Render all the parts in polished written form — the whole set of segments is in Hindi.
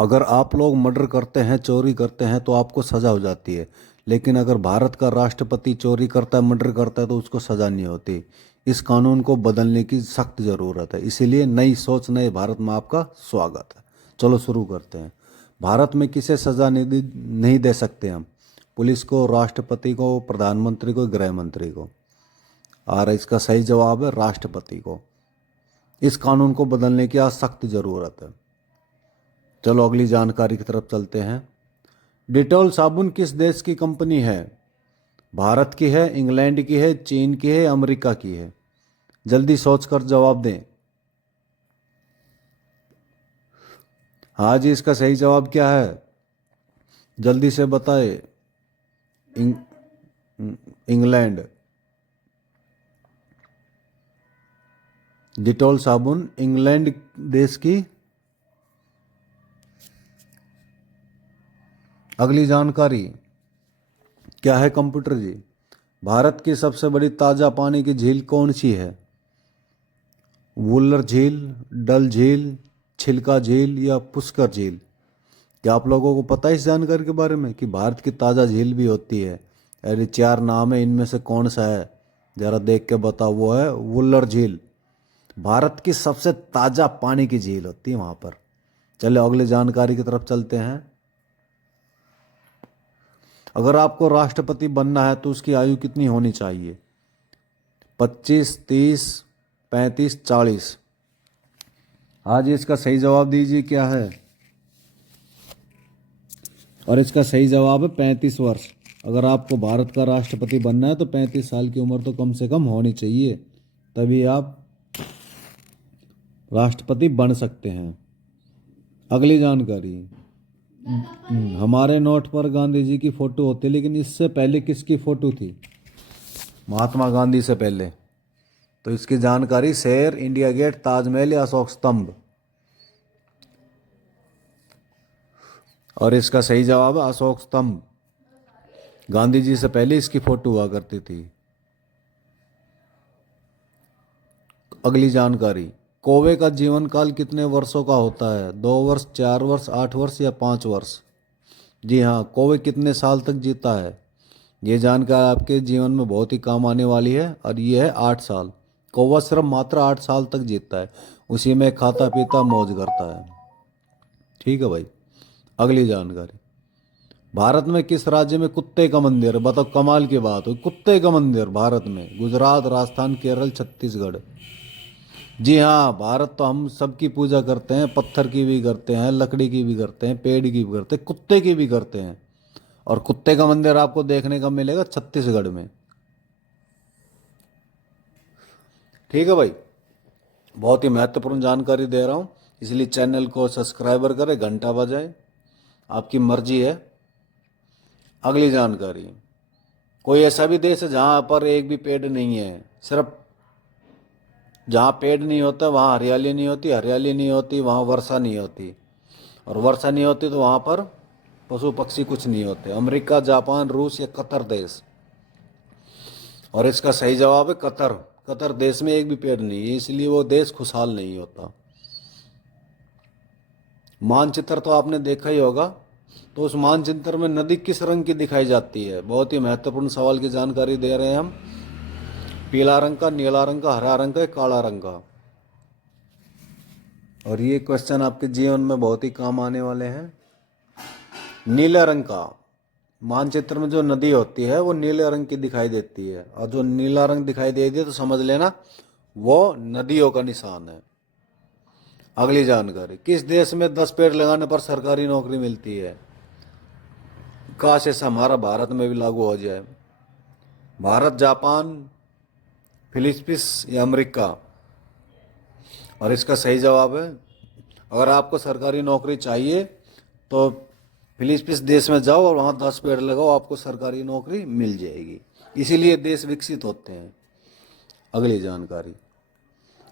अगर आप लोग मर्डर करते हैं, चोरी करते हैं तो आपको सज़ा हो जाती है। लेकिन अगर भारत का राष्ट्रपति चोरी करता है, मर्डर करता है तो उसको सज़ा नहीं होती। इस कानून को बदलने की सख्त ज़रूरत है। इसीलिए नई सोच, नए भारत में आपका स्वागत है। चलो शुरू करते हैं। भारत में किसे सज़ा नहीं दे सकते हम? पुलिस को, राष्ट्रपति को, प्रधानमंत्री को, गृह मंत्री को। और इसका सही जवाब है राष्ट्रपति को। इस कानून को बदलने की आज सख्त ज़रूरत है। चलो अगली जानकारी की तरफ चलते हैं। डिटॉल साबुन किस देश की कंपनी है? भारत की है, इंग्लैंड की है, चीन की है, अमेरिका की है? जल्दी सोचकर जवाब दें। हाँ जी, इसका सही जवाब क्या है? जल्दी से बताए। इंग, इंग्लैंड। डिटॉल साबुन इंग्लैंड देश की। अगली जानकारी क्या है कंप्यूटर जी? भारत की सबसे बड़ी ताज़ा पानी की झील कौन सी है? वुलर झील, डल झील, छिलका झील या पुष्कर झील? क्या आप लोगों को पता है इस जानकारी के बारे में कि भारत की ताज़ा झील भी होती है? अरे चार नाम है, इनमें से कौन सा है? जरा देख के बताओ। वो है वुलर झील। भारत की सबसे ताज़ा पानी की झील होती है वहाँ पर। चलो अगले जानकारी की तरफ चलते हैं। अगर आपको राष्ट्रपति बनना है तो उसकी आयु कितनी होनी चाहिए? 25, 30, 35, 40? हाँ जी, इसका सही जवाब दीजिए क्या है? और इसका सही जवाब है 35 वर्ष। अगर आपको भारत का राष्ट्रपति बनना है तो 35 साल की उम्र तो कम से कम होनी चाहिए, तभी आप राष्ट्रपति बन सकते हैं। अगली जानकारी। हमारे नोट पर गांधी जी की फोटो होती है, लेकिन इससे पहले किसकी फोटो थी? महात्मा गांधी से पहले। तो इसकी जानकारी शेर, इंडिया गेट, ताजमहल या अशोक स्तंभ? और इसका सही जवाब है अशोक स्तंभ। गांधी जी से पहले इसकी फोटो हुआ करती थी। अगली जानकारी। कौवे का जीवन काल कितने वर्षों का होता है? 2 वर्ष, 4 वर्ष, 8 वर्ष या 5 वर्ष? जी हाँ, कौवे कितने साल तक जीता है? ये जानकारी आपके जीवन में बहुत ही काम आने वाली है और ये है 8 साल। कौवा सिर्फ मात्र 8 साल तक जीता है। उसी में खाता पीता मौज करता है। ठीक है भाई। अगली जानकारी। भारत में किस राज्य में कुत्ते का मंदिर है? बताओ, कमाल की बात हो, कुत्ते का मंदिर भारत में। गुजरात, राजस्थान, केरल, छत्तीसगढ़? जी हाँ, भारत तो हम सबकी पूजा करते हैं। पत्थर की भी करते हैं, लकड़ी की भी करते हैं, पेड़ की भी करते हैं, कुत्ते की भी करते हैं। और कुत्ते का मंदिर आपको देखने का मिलेगा छत्तीसगढ़ में। ठीक है भाई, बहुत ही महत्वपूर्ण जानकारी दे रहा हूँ, इसलिए चैनल को सब्सक्राइबर करें, घंटा बजाए, आपकी मर्जी है। अगली जानकारी। कोई ऐसा भी देश है जहाँ पर एक भी पेड़ नहीं है? सिर्फ जहाँ पेड़ नहीं होता वहाँ हरियाली नहीं होती, हरियाली नहीं होती वहाँ वर्षा नहीं होती, और वर्षा नहीं होती तो वहाँ पर पशु पक्षी कुछ नहीं होते। अमेरिका, जापान, रूस या कतर देश? और इसका सही जवाब है कतर। कतर देश में एक भी पेड़ नहीं है, इसलिए वो देश खुशहाल नहीं होता। मानचित्र तो आपने देखा ही होगा। तो उस मानचित्र में नदी किस रंग की दिखाई जाती है? बहुत ही महत्वपूर्ण सवाल की जानकारी दे रहे हैं हम। पीला रंग का, नीला रंग का, हरा रंग का, काला रंग का? और ये क्वेश्चन आपके जीवन में बहुत ही काम आने वाले हैं। नीले रंग का। मानचित्र में जो नदी होती है वो नीले रंग की दिखाई देती है, और जो नीला रंग दिखाई देती है तो समझ लेना वो नदियों का निशान है। अगली जानकारी। किस देश में 10 पेड़ लगाने पर सरकारी नौकरी मिलती है? काश ऐसा हमारा भारत में भी लागू हो जाए। भारत, जापान, फिलीपींस या अमेरिका? और इसका सही जवाब है, अगर आपको सरकारी नौकरी चाहिए तो फिलीपींस देश में जाओ और वहाँ 10 पेड़ लगाओ, आपको सरकारी नौकरी मिल जाएगी। इसीलिए देश विकसित होते हैं। अगली जानकारी।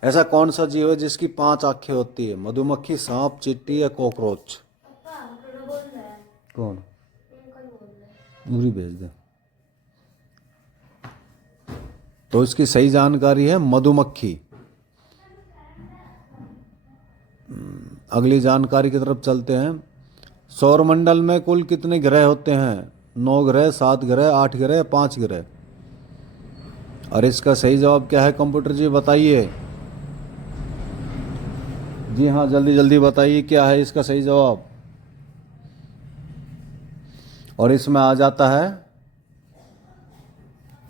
ऐसा कौन सा जीव है जिसकी 5 आंखें होती है? मधुमक्खी, सांप, चींटी या कॉकरोच? कौन? पूरी भेज दे। तो इसकी सही जानकारी है मधुमक्खी। अगली जानकारी की तरफ चलते हैं। सौरमंडल में कुल कितने ग्रह होते हैं? 9 ग्रह, 7 ग्रह, 8 ग्रह, 5 ग्रह। और इसका सही जवाब क्या है कंप्यूटर जी बताइए। जी हाँ, जल्दी जल्दी बताइए क्या है इसका सही जवाब। और इसमें आ जाता है,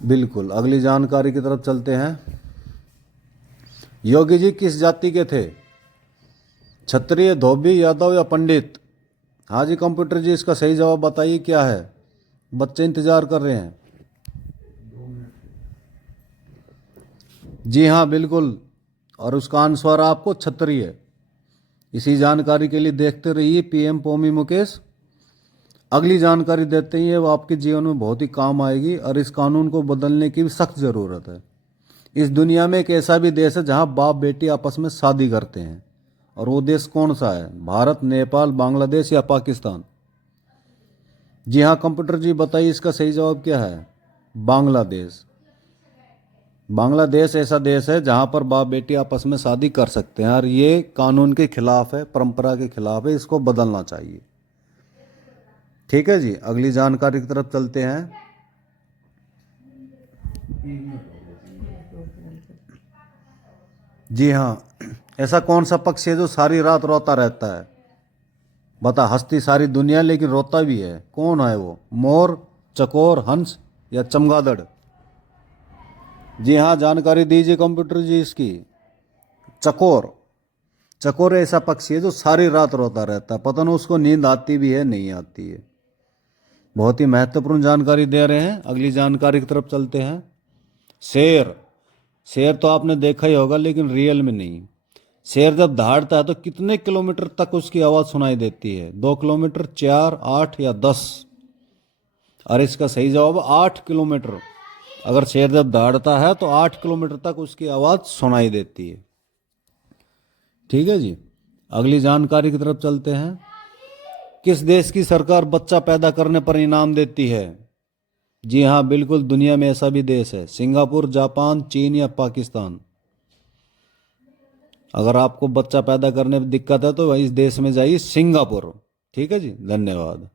बिल्कुल। अगली जानकारी की तरफ चलते हैं। योगी जी किस जाति के थे? क्षत्रिय, धोबी, यादव या पंडित? हाँ जी कंप्यूटर जी, इसका सही जवाब बताइए क्या है। बच्चे इंतजार कर रहे हैं। जी हाँ बिल्कुल, और उसका आंसर आपको क्षत्रिय। इसी जानकारी के लिए देखते रहिए पीएम पोमी मुकेश। अगली जानकारी देते ही है, वो आपके जीवन में बहुत ही काम आएगी और इस कानून को बदलने की भी सख्त ज़रूरत है। इस दुनिया में एक ऐसा भी देश है जहां बाप बेटी आपस में शादी करते हैं, और वो देश कौन सा है? भारत, नेपाल, बांग्लादेश या पाकिस्तान? जी हाँ कंप्यूटर जी बताइए इसका सही जवाब क्या है। बांग्लादेश। बांग्लादेश ऐसा देश है जहां पर बाप बेटी आपस में शादी कर सकते हैं, और ये कानून के खिलाफ है, परंपरा के खिलाफ है, इसको बदलना चाहिए। ठीक है जी, अगली जानकारी की तरफ चलते हैं। जी हाँ, ऐसा कौन सा पक्षी है जो सारी रात रोता रहता है? बता, हंसती सारी दुनिया लेकिन रोता भी है, कौन है वो? मोर, चकोर, हंस या चमगादड़? जी हाँ, जानकारी दीजिए कंप्यूटर जी इसकी। चकोर। चकोर ऐसा पक्षी है जो सारी रात रोता रहता है, पता नहीं उसको नींद आती भी है नहीं आती है। बहुत ही महत्वपूर्ण जानकारी दे रहे हैं। अगली जानकारी की तरफ चलते हैं। शेर। शेर तो आपने देखा ही होगा लेकिन रियल में नहीं। शेर जब दहाड़ता है तो कितने किलोमीटर तक उसकी आवाज़ सुनाई देती है? 2 किलोमीटर, 4, 8 या 10? और इसका सही जवाब 8 किलोमीटर। अगर शेर जब दहाड़ता है तो 8 किलोमीटर तक उसकी आवाज़ सुनाई देती है। ठीक है जी, अगली जानकारी की तरफ चलते हैं। किस देश की सरकार बच्चा पैदा करने पर इनाम देती है? जी हाँ बिल्कुल, दुनिया में ऐसा भी देश है। सिंगापुर, जापान, चीन या पाकिस्तान? अगर आपको बच्चा पैदा करने में दिक्कत है तो इस देश में जाइए, सिंगापुर। ठीक है जी, धन्यवाद।